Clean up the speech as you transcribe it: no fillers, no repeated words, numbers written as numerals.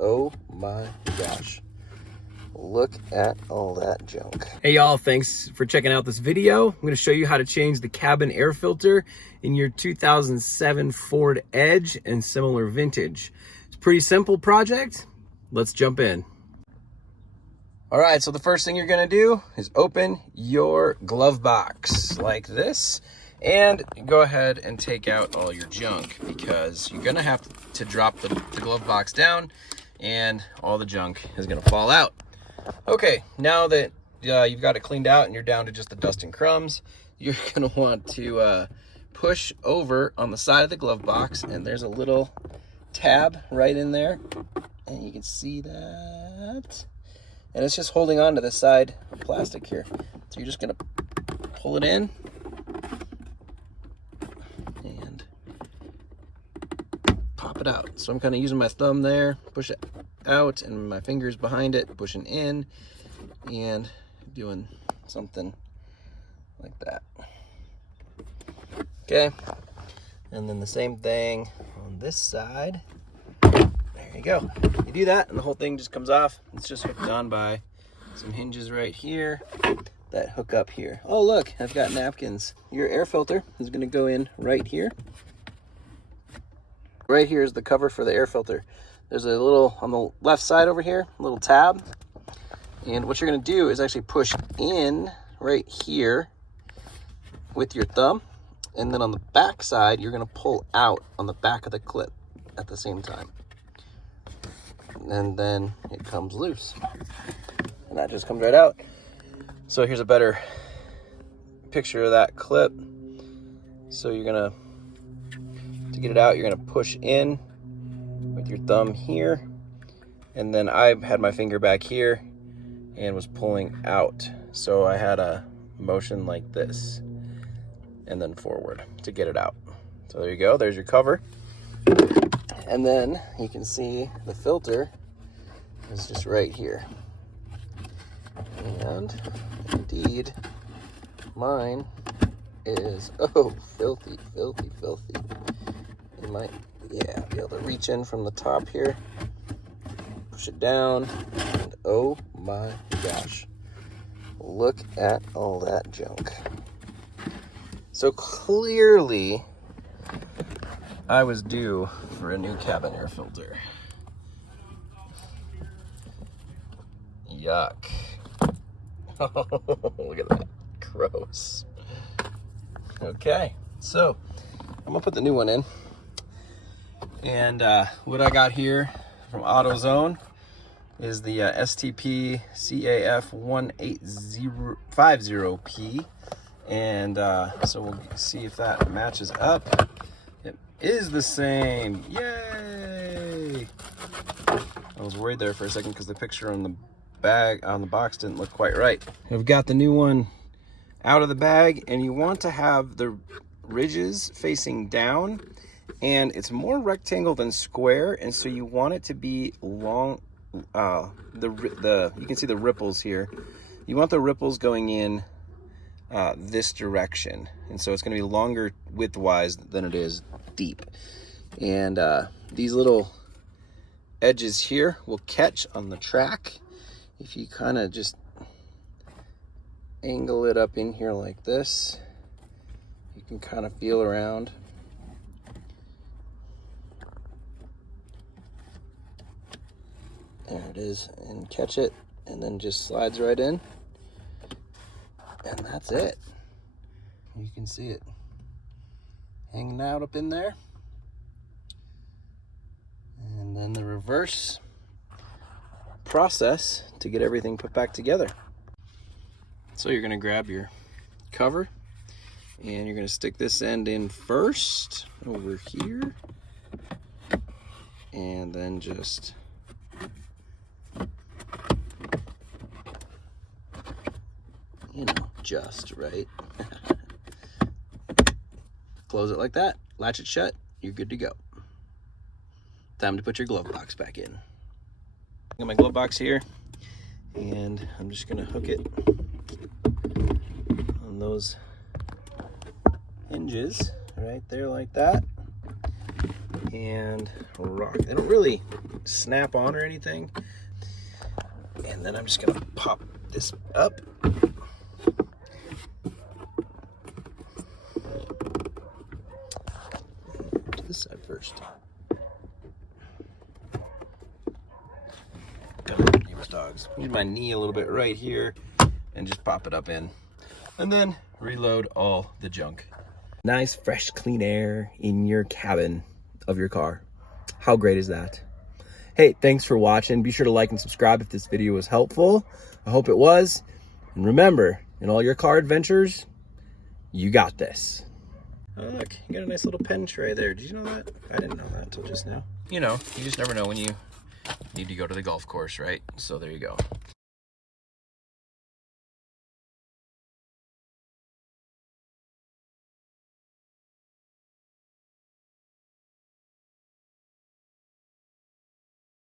oh my gosh, look at all that junk. Hey y'all, thanks for checking out this video. I'm gonna show you how to change the cabin air filter in your 2007 Ford Edge and similar vintage. It's a pretty simple project. Let's jump in. All right, so the first thing you're gonna do is open your glove box like this and go ahead and take out all your junk, because you're gonna have to drop the glove box down and all the junk is gonna fall out. Okay, now that you've got it cleaned out and you're down to just the dust and crumbs, you're gonna want to push over on the side of the glove box, and there's a little tab right in there, and you can see that. And it's just holding on to the side of plastic here. So you're just gonna pull it in and pop it out. So I'm kind of using my thumb there, push it out, and my fingers behind it, pushing in and doing something like that. Okay, and then the same thing on this side. There you go. You do that and the whole thing just comes off. It's just hooked on by some hinges right here that hook up here. Oh look, I've got napkins. Your air filter is going to go in right here. Right here is the cover for the air filter. There's a little, on the left side over here, a little tab. And what you're going to do is actually push in right here with your thumb. And then on the back side, you're going to pull out on the back of the clip at the same time. And then it comes loose. And that just comes right out. So here's a better picture of that clip. So you're going to get it out, you're going to push in with your thumb here, and then I had my finger back here and was pulling out, so I had a motion like this and then forward to get it out. So there you go, there's your cover. And then you can see the filter is just right here, and indeed mine is filthy. You might be able to reach in from the top here, push it down, and oh my gosh, look at all that junk. So clearly I was due for a new cabin air filter. Yuck. Look at that, gross. Okay, so I'm gonna put the new one in. And what I got here from AutoZone is the STP CAF 18050P. And so we'll see if that matches up. It is the same. Yay! I was worried there for a second because the picture on the bag, on the box, didn't look quite right. I've got the new one out of the bag, and you want to have the ridges facing down, and it's more rectangle than square, and so you want it to be long. You can see the ripples here. You want the ripples going in this direction, and so it's going to be longer widthwise than it is deep. And these little edges here will catch on the track if you kind of just angle it up in here like this. You can kind of feel around. There it is, and catch it, and then just slides right in, and that's it. You can see it hanging out up in there, and then the reverse process to get everything put back together. So you're going to grab your cover, and you're going to stick this end in first over here, and then just just right. Close it like that, latch it shut, you're good to go. Time to put your glove box back in. I got my glove box here, and I'm just gonna hook it on those hinges right there like that. and rock. They don't really snap on or anything. And then I'm just gonna pop this up. To this side first. Neighbor's dogs. Use my knee a little bit right here and just pop it up in. And then reload all the junk. Nice, fresh, clean air in your cabin of your car. How great is that? Hey, thanks for watching. Be sure to like and subscribe if this video was helpful. I hope it was. And remember, in all your car adventures, you got this. Oh, look, you got a nice little pen tray there. Did you know that? I didn't know that until just now. You know, you just never know when you need to go to the golf course, right? So there you go.